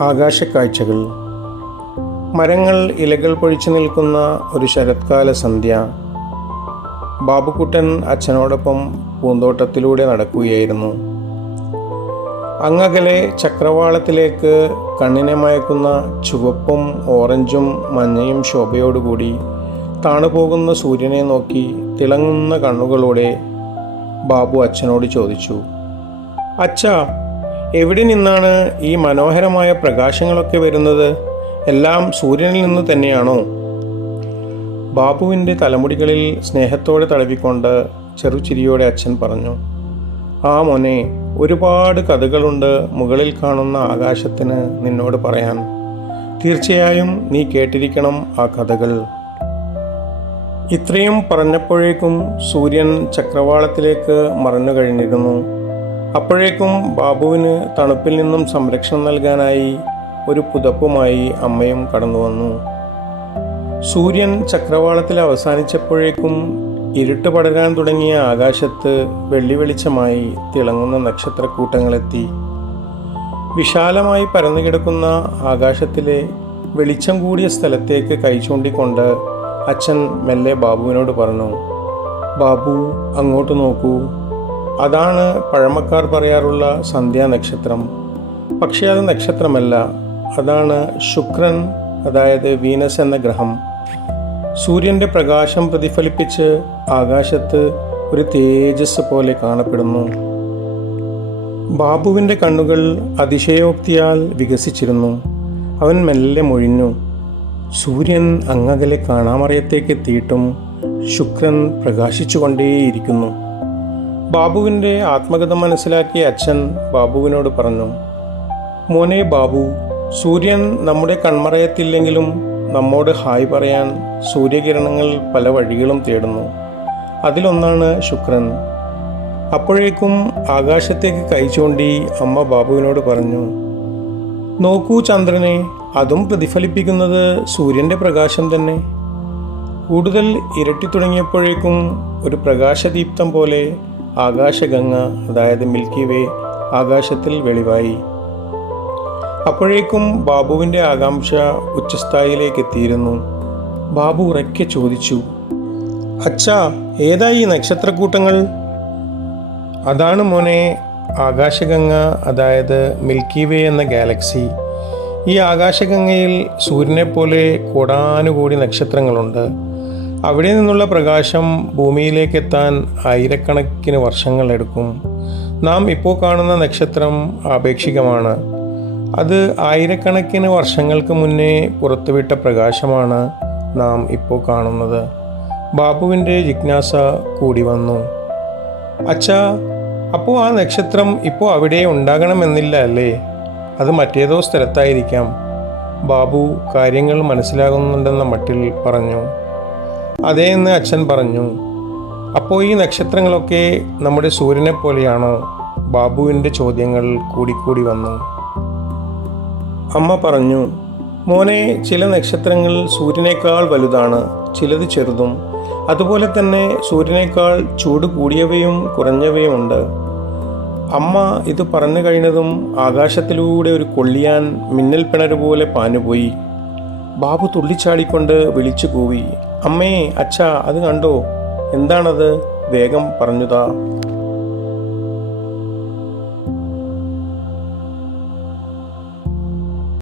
ആകാശക്കാഴ്ചകൾ. മരങ്ങൾ ഇലകൾ പൊഴിച്ചു നിൽക്കുന്ന ഒരു ശരത്കാല സന്ധ്യ. ബാബുക്കുട്ടൻ അച്ഛനോടൊപ്പം പൂന്തോട്ടത്തിലൂടെ നടക്കുകയായിരുന്നു. അങ്ങകലെ ചക്രവാളത്തിലേക്ക് കണ്ണിനെ മയക്കുന്ന ചുവപ്പും ഓറഞ്ചും മഞ്ഞയും ശോഭയോടുകൂടി താണുപോകുന്ന സൂര്യനെ നോക്കി തിളങ്ങുന്ന കണ്ണുകളോടെ ബാബു അച്ഛനോട് ചോദിച്ചു അച്ഛാ എവിടെ നിന്നാണ് ഈ മനോഹരമായ പ്രകാശങ്ങളൊക്കെ വരുന്നത്? എല്ലാം സൂര്യനിൽ നിന്ന് തന്നെയാണോ? ബാബുവിന്റെ തലമുടികളിൽ സ്നേഹത്തോടെ തടവിക്കൊണ്ട് ചെറുചിരിയോടെ അച്ഛൻ പറഞ്ഞു ആ മോനെ ഒരുപാട് കഥകളുണ്ട് മുകളിൽ കാണുന്ന ആകാശത്തിന് നിന്നോട് പറയാൻ. തീർച്ചയായും നീ കേട്ടിരിക്കണം ആ കഥകൾ. ഇത്രയും പറഞ്ഞപ്പോഴേക്കും സൂര്യൻ ചക്രവാളത്തിലേക്ക് മറഞ്ഞു കഴിഞ്ഞിരുന്നു അപ്പോഴേക്കും ബാബുവിന് തണുപ്പിൽ നിന്നും സംരക്ഷണം നൽകാനായി ഒരു പുതപ്പുമായി അമ്മയും കടന്നു വന്നു. സൂര്യൻ ചക്രവാളത്തിൽ അവസാനിച്ചപ്പോഴേക്കും ഇരുട്ട് പടരാൻ തുടങ്ങിയ ആകാശത്ത് വെള്ളി വെളിച്ചമായി തിളങ്ങുന്ന നക്ഷത്രക്കൂട്ടങ്ങളെത്തി. വിശാലമായി പരന്നു കിടക്കുന്ന ആകാശത്തിലെ വെളിച്ചം കൂടിയ സ്ഥലത്തേക്ക് കൈ ചൂണ്ടിക്കൊണ്ട് അച്ഛൻ മെല്ലെ ബാബുവിനോട് പറഞ്ഞു ബാബു അങ്ങോട്ട് നോക്കൂ. അതാണ് പഴമക്കാർ പറയാറുള്ള സന്ധ്യാ നക്ഷത്രം. പക്ഷേ അത് നക്ഷത്രമല്ല. അതാണ് ശുക്രൻ അതായത് വീനസ് എന്ന ഗ്രഹം. സൂര്യന്റെ പ്രകാശം പ്രതിഫലിപ്പിച്ച് ആകാശത്ത് ഒരു തേജസ് പോലെ കാണപ്പെടുന്നു. ബാബുവിന്റെ കണ്ണുകൾ അതിശയോക്തിയാൽ വികസിച്ചിരുന്നു. അവൻ മെല്ലെ മൊഴിഞ്ഞു. സൂര്യൻ അങ്ങകലെ കാണാമറയത്തേക്ക് എത്തിയിട്ടും ശുക്രൻ പ്രകാശിച്ചുകൊണ്ടേയിരിക്കുന്നു. ബാബുവിന്റെ ആത്മകഥ മനസ്സിലാക്കിയ അച്ഛൻ ബാബുവിനോട് പറഞ്ഞു മോനെ ബാബു സൂര്യൻ നമ്മുടെ കൺമറയത്തില്ലെങ്കിലും നമ്മോട് ഹായ് പറയാൻ സൂര്യകിരണങ്ങൾ പല വഴികളും തേടുന്നു. അതിലൊന്നാണ് ശുക്രൻ. അപ്പോഴേക്കും ആകാശത്തേക്ക് കൈ ചൂണ്ടി അമ്മ ബാബുവിനോട് പറഞ്ഞു നോക്കൂ ചന്ദ്രനെ അതും പ്രതിഫലിപ്പിക്കുന്നത് സൂര്യന്റെ പ്രകാശം തന്നെ. കൂടുതൽ ഇരട്ടി തുടങ്ങിയപ്പോഴേക്കും ഒരു പ്രകാശദീപ്തം പോലെ ആകാശഗംഗ അതായത് മിൽക്കി വേ ആകാശത്തിൽ വെളിവായി. അപ്പോഴേക്കും ബാബുവിന്റെ ആകാംക്ഷ ഉച്ചസ്ഥായിലേക്ക് എത്തിയിരുന്നു ബാബു ഉറക്കെ ചോദിച്ചു അച്ഛാ ഏതായി നക്ഷത്രക്കൂട്ടങ്ങൾ? അതാണ് മോനെ ആകാശഗംഗ അതായത് മിൽക്കി വേ എന്ന ഗാലക്സി. ഈ ആകാശഗംഗയിൽ സൂര്യനെപ്പോലെ കോടാനുകൂടി നക്ഷത്രങ്ങളുണ്ട്. അവിടെ നിന്നുള്ള പ്രകാശം ഭൂമിയിലേക്ക് എത്താൻ ആയിരക്കണക്കിന് വർഷങ്ങൾ എടുക്കും. നാം ഇപ്പോൾ കാണുന്ന നക്ഷത്രം ആപേക്ഷികമാണ്. അത് ആയിരക്കണക്കിന് വർഷങ്ങൾക്ക് മുന്നേ പുറത്തുവിട്ട പ്രകാശമാണ് നാം ഇപ്പോൾ കാണുന്നത്. ബാബുവിന്റെ ജിജ്ഞാസ കൂടി വന്നു. അച്ഛാ അപ്പോൾ ആ നക്ഷത്രം ഇപ്പോൾ അവിടെ ഉണ്ടാകണമെന്നില്ല അല്ലേ? അത് മറ്റേതോ സ്ഥലത്തായിരിക്കാം. ബാബു കാര്യങ്ങൾ മനസ്സിലാകുന്നുണ്ടെന്ന മട്ടിൽ പറഞ്ഞു. അതേ എന്ന് അച്ഛൻ പറഞ്ഞു. അപ്പോൾ ഈ നക്ഷത്രങ്ങളൊക്കെ നമ്മുടെ സൂര്യനെ പോലെയാണോ? ബാബുവിന്റെ ചോദ്യങ്ങൾ കൂടിക്കൂടി വന്നു. അമ്മ പറഞ്ഞു മോനെ ചില നക്ഷത്രങ്ങൾ സൂര്യനേക്കാൾ വലുതാണ് ചിലത് ചെറുതും. അതുപോലെ തന്നെ സൂര്യനേക്കാൾ ചൂട് കൂടിയവയും കുറഞ്ഞവയുമുണ്ട്. അമ്മ ഇത് പറഞ്ഞു കഴിഞ്ഞതും ആകാശത്തിലൂടെ ഒരു കൊള്ളിയാൻ മിന്നൽ പിണര് പോലെ പാഞ്ഞുപോയി. ബാബു തുള്ളിച്ചാടിക്കൊണ്ട് വിളിച്ചു കൂവി. അമ്മേ അച്ഛാ അത് കണ്ടോ? എന്താണത്? വേഗം പറഞ്ഞുതാ.